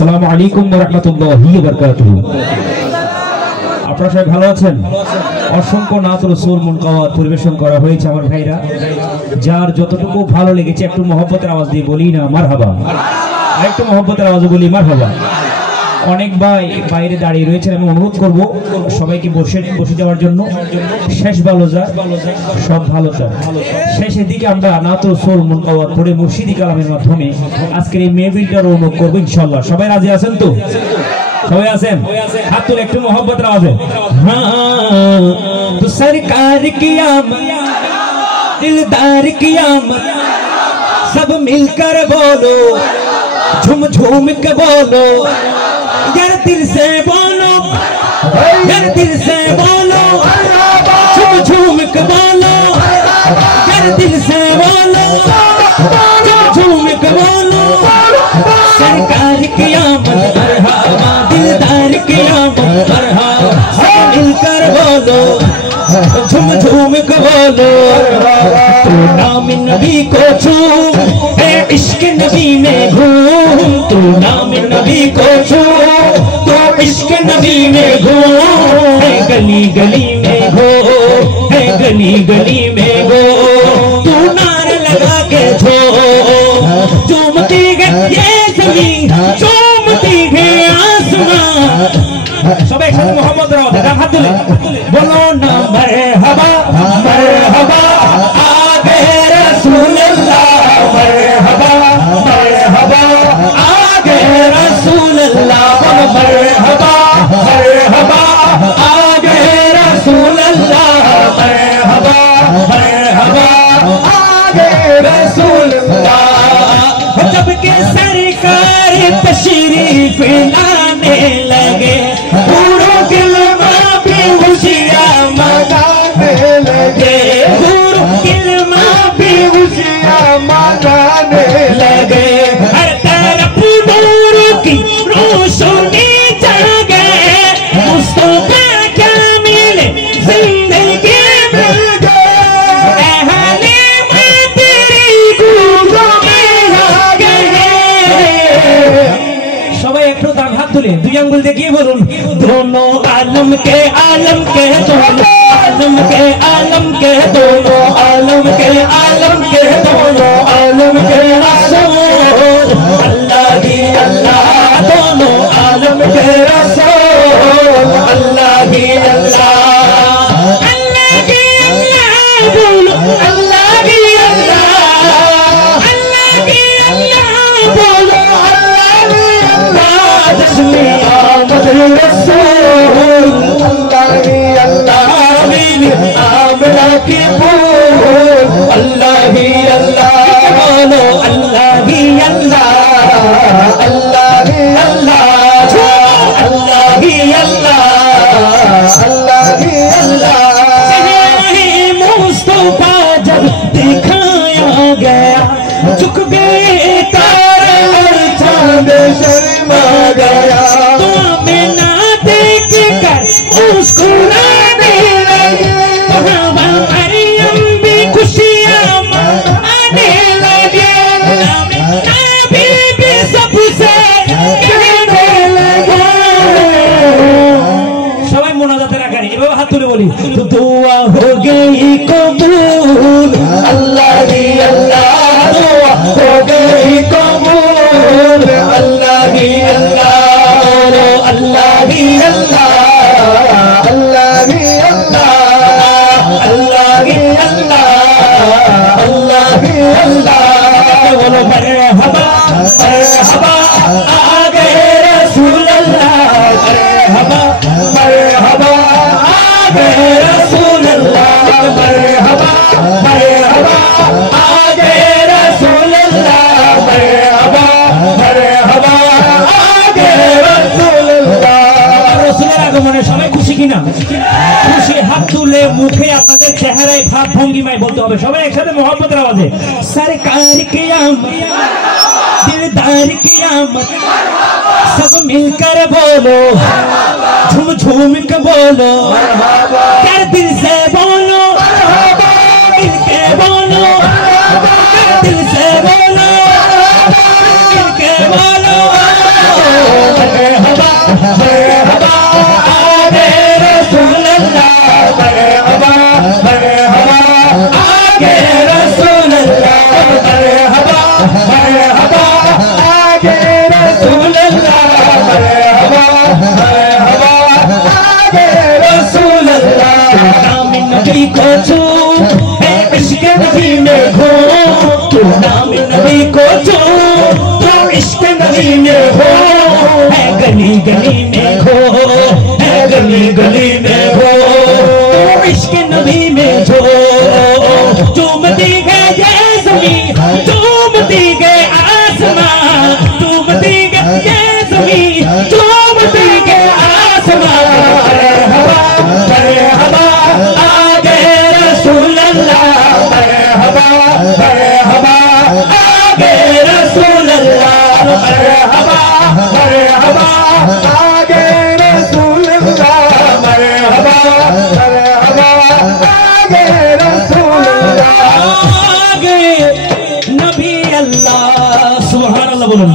আসসালামু আলাইকুম ওয়া রাহমাতুল্লাহি ওয়া বারাকাতুহু। আপনারা সবাই ভালো আছেন? অসংখ্য নাত রাসূল মুনকাওয়াত পরিবেশন করা হয়েছে আমার ভাইরা, যার যতটুকু ভালো লেগেছে একটু মহব্বতের আওয়াজ দিয়ে বলি না মারহাবা। একটু মহব্বতের আওয়াজে বলি মারহাবা। অনেক ভাই বাইরে দাঁড়িয়ে রয়েছেন, আমি অনুরোধ করব সবাইকে বসে যাওয়ার জন্য। শেষ ভালো যা সব ভালো চায়, শেষের দিকে আমরা নাত রাসূল মুনকাওয়াত পড়ে মুর্শিদি কালামের মাধ্যমে আজকের এই মেহফিলটা রৌনক করবো ইনশাআল্লাহ। সবাই রাজি আছেন তো? সবাই আছেন? হাত তুলে একটু মোহব্বতের আওয়াজে। हाँ तो सरकार की आमद, दिलदार की आमद, सब मिलकर बोलो, झूम झूम के बोलो, यार दिल से बोलो, यार दिल से बोलो, झूम झूम के बोलो, यार दिल से बोलो, झूम झूम के बोलो, सरकार की आमद मरहबा, दिलदार की आमद मरहबा, सब मिलकर बोलो, झूम झूम के बोलो, तू नाम नबी को झूम, है इश्क नबी में घूम, तू नाम नबी को झूम, तो इश्क नबी में घूम, है गली गली में हो, है गली गली में हो, तू नारे लगा के झूम, झूमती है ये जमीन, झूमती है आसमां। সবাই একসাথে মোহাম্মদ রাও দাদা হাত তুলে বলো না মারহাবা মারহাবা আগে রাসূলুল্লাহ, মারহাবা মারহাবা আগে রাসূলুল্লাহ, বলো মারহাবা মারহাবা আগে রাসূলুল্লাহ, মারহাবা মারহাবা আগে রাসূলুল্লাহ। जब के सरकार तशरीफ लाने लगे, पूरों गिलमा भी खुशियां मनाने लगे, पूरों गिलमा भी खुशियां मनाने लगे, हर तरफ नूर की रोशनी जागे, मुस्तफा क्या मिले जिंदगी मिल गए, अहले में तेरी गूंजों में आ गए। সবাই একটু তার হাত তুলে দুই আঙ্গুল দেখিয়ে বলুন, दोनों आलम के दोनों आलम के आलम के दोनों आलम के आलम के दोनों आलम के रसूल, अल्लाह ही अल्लाह, दोनों आलम के रसूल, अल्लाह ही अल्लाह, अल्लाह ही अल्लाह, बोलो अल्लाह ही अल्लाह, अल्लाह ही अल्लाह, बोलो अल्लाह ही अल्लाह, जश्न आमद रसूल, अल्लाह ही अल्लाह, आमना की फूल, अल्लाह ही अल्लाह, बोलो अल्लाह ही अल्लाह, अल्लाह ही अल्लाह, अल्लाह ही अल्लाह, अल्लाह ही अल्लाह। शहरे मुस्तफा जब दिखाया गया, झुक गए तारे और चांद शर्मा गया, तो आमिना देख कर मुस्कुराने लगे, मरियम भी खुशियां मनाने लगे, नबी भी सबसे कहने लगे। সবাই মোনাজাতের আকারে এভাবে হাত তুলে বলি, তো দুয়া हो गई कबूल, अल्लाह ही अल्लाह, दुआ हो गई कबूल, अल्लाह ही अल्लाह, अल्लाह ही अल्लाह, अल्लाह ही अल्लाह, अल्लाह ही अल्लाह, अल्लाह ही अल्लाह, बोलो मरहबा मरहबा आगे रसूल अल्लाह, मरहबा मरहबा आगे रसूल अल्लाह, मरहबा मरहबा आगे रसूल अल्लाह, मरहबा मरहबा आगे रसूल अल्लाह। রসুলের আগমনে সবাই খুশি কিনা? খুশি। হাত তুলে মুখে আপনাদের চেহারায় ভাব ভঙ্গিমায় বলতে হবে সবাই একসাথে মোহব্বতের আওয়াজে, सरकार की आमद, दिलदार की आमद, सब मिलकर बोलो, झूम झूम के बोलो, यार दिल से बोलो, मिल के बोलो, दिल से बोलो, मिल के बोलो, मरहबा आगे रसूल अल्लाह मरहबा मरहबा आगे रसूल अल्लाह मरहबा मरहबा आगे रसूल अल्लाह मरहबा मरहबा आगे रसूल अल्लाह नाम नबी को छू है इश्क नबी में खो नाम नबी को छू तो इश्क नबी में हो है गली गली में हो है गली गली में हो तो इश्क नबी में हो चूमती है ये ज़मीन चूमती है आसमां चूमती है ये ज़मीन चूमती है आसमां मरहबा मरहबा आगे रसूल अल्लाह मरहबा मरहबा आगे रसूल अल्लाह मरहबा मरहबा आगे रसूल अल्लाह मरहबा मरहबा आगे रसूल अल्लाह आगे नबी अल्लाह सुभान अल्लाह बोलूं।